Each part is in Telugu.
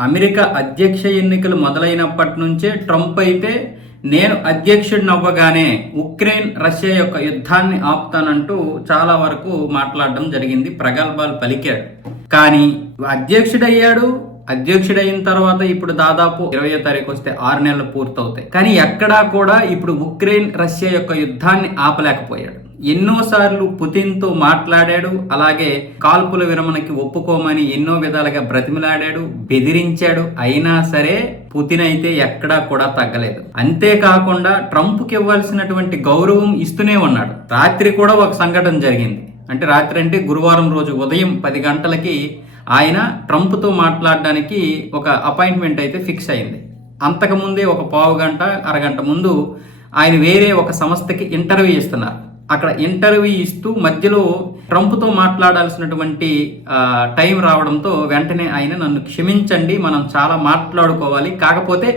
అమెరికా అధ్యక్ష ఎన్నికలు మొదలైనప్పటి నుంచే ట్రంప్ అయితే నేను అధ్యక్షుడిని అవ్వగానే ఉక్రెయిన్ రష్యా యొక్క యుద్ధాన్ని ఆపుతానంటూ చాలా వరకు మాట్లాడడం జరిగింది ప్రగల్భాలు పలికాడు. కానీ అధ్యక్షుడయ్యాడు అధ్యక్షుడైన తర్వాత ఇప్పుడు దాదాపు ఇరవయో తారీఖు వస్తే ఆరు నెలలు పూర్తవుతాయి. కానీ ఎక్కడా కూడా ఇప్పుడు ఉక్రెయిన్ రష్యా యొక్క యుద్ధాన్ని ఆపలేకపోయాడు. ఎన్నోసార్లు పుతిన్తో మాట్లాడాడు అలాగే కాల్పుల విరమణకి ఒప్పుకోమని ఎన్నో విధాలుగా బ్రతిమిలాడాడు బెదిరించాడు. అయినా సరే పుతిన్ అయితే ఎక్కడా కూడా తగ్గలేదు. అంతేకాకుండా ట్రంప్కి ఇవ్వాల్సినటువంటి గౌరవం ఇస్తూనే ఉన్నాడు. రాత్రి కూడా ఒక సంఘటన జరిగింది. అంటే రాత్రి అంటే గురువారం రోజు ఉదయం పది గంటలకి ఆయన ట్రంప్తో మాట్లాడడానికి ఒక అపాయింట్మెంట్ అయితే ఫిక్స్ అయింది. అంతకుముందే ఒక పావు గంట అరగంట ముందు ఆయన వేరే ఒక సంస్థకి ఇంటర్వ్యూ ఇస్తున్నారు అక్కడ ఇంటర్వ్యూ ఇస్తూ మధ్యలో ట్రంప్తో మాట్లాడాల్సినటువంటి టైం రావడంతో వెంటనే ఆయన నన్ను క్షమించండి మనం చాలా మాట్లాడుకోవాలి. కాకపోతే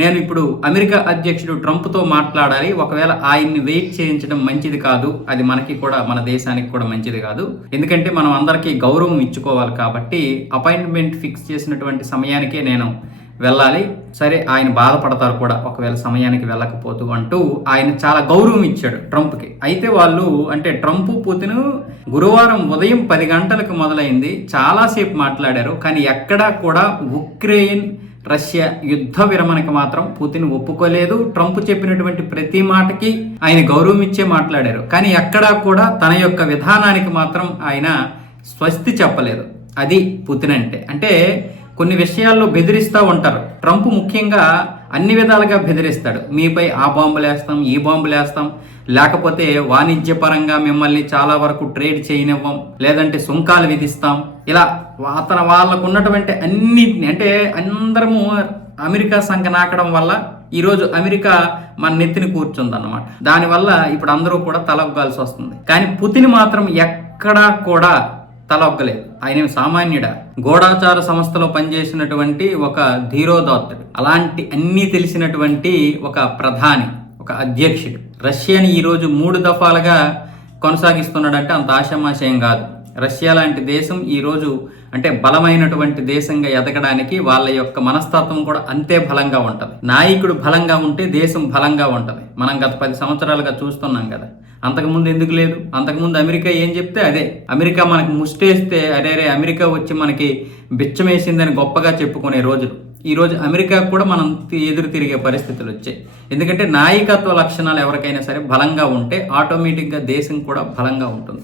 నేను ఇప్పుడు అమెరికా అధ్యక్షుడు ట్రంప్తో మాట్లాడాలి. ఒకవేళ ఆయన్ని వెయిట్ చేయించడం మంచిది కాదు. అది మనకి కూడా మన దేశానికి కూడా మంచిది కాదు. ఎందుకంటే మనం అందరికీ గౌరవం ఇచ్చుకోవాలి కాబట్టి అపాయింట్మెంట్ ఫిక్స్ చేసినటువంటి సమయానికే నేను వెళ్ళాలి. సరే ఆయన బాధపడతారు కూడా. ఒకవేళ సమయానికి వెళ్ళకపోతూ అంటూ ఆయన చాలా గౌరవం ఇచ్చాడు ట్రంప్కి. అయితే వాళ్ళు అంటే ట్రంప్ పుతిన్ గురువారం ఉదయం పది గంటలకు మొదలైంది. చాలాసేపు మాట్లాడారు. కానీ ఎక్కడా కూడా ఉక్రెయిన్ రష్యా యుద్ధ విరమణకి మాత్రం పుతిన్ ఒప్పుకోలేదు. ట్రంప్ చెప్పినటువంటి ప్రతి మాటకి ఆయన గౌరవం ఇచ్చే మాట్లాడారు. కానీ ఎక్కడా కూడా తన యొక్క విధానానికి మాత్రం ఆయన స్వస్తి చెప్పలేదు. అది పుతిన్ అంటే. అంటే కొన్ని విషయాల్లో బెదిరిస్తూ ఉంటారు. ట్రంప్ ముఖ్యంగా అన్ని విధాలుగా బెదిరిస్తాడు. మీపై ఆ బాంబులు వేస్తాం ఈ బాంబులు వేస్తాం. లేకపోతే వాణిజ్యపరంగా మిమ్మల్ని చాలా వరకు ట్రేడ్ చేయనివ్వం లేదంటే సుంకాలు విధిస్తాం. ఇలా అతను వాళ్ళకు ఉన్నటువంటి అన్నిటిని అంటే అందరము అమెరికా సంఖ నాకడం వల్ల ఈరోజు అమెరికా మన నెత్తిని కూర్చుందన్నమాట. దానివల్ల ఇప్పుడు అందరూ కూడా తలవ్వాల్సి వస్తుంది. కానీ పుతిన్ మాత్రం ఎక్కడా కూడా తలొగ్గలేదు ఆయన సామాన్యుడా? గూఢాచార సంస్థలో పనిచేసినటువంటి ఒక ధీరోదాత్తుడు. అలాంటి అన్నీ తెలిసినటువంటి ఒక ప్రధాని ఒక అధ్యక్షుడు. రష్యాని ఈరోజు మూడు దఫాలుగా కొనసాగిస్తున్నాడంటే అంత ఆషామాషయం కాదు. రష్యా లాంటి దేశం ఈరోజు అంటే బలమైనటువంటి దేశంగా ఎదగడానికి వాళ్ళ యొక్క మనస్తత్వం కూడా అంతే బలంగా ఉంటుంది. నాయకుడు బలంగా ఉంటే దేశం బలంగా ఉంటుంది. మనం గత పది సంవత్సరాలుగా చూస్తున్నాం కదా. అంతకుముందు ఎందుకు లేదు? అంతకుముందు అమెరికా ఏం చెప్తే అదే. అమెరికా మనకు ముష్టేస్తే అరే అరే అమెరికా వచ్చి మనకి బిచ్చమేసిందని గొప్పగా చెప్పుకునే రోజులు. ఈరోజు అమెరికా కూడా మనం ఎదురు తిరిగే పరిస్థితులు వచ్చాయి. ఎందుకంటే నాయకత్వ లక్షణాలు ఎవరికైనా సరే బలంగా ఉంటే ఆటోమేటిక్గా దేశం కూడా బలంగా ఉంటుంది.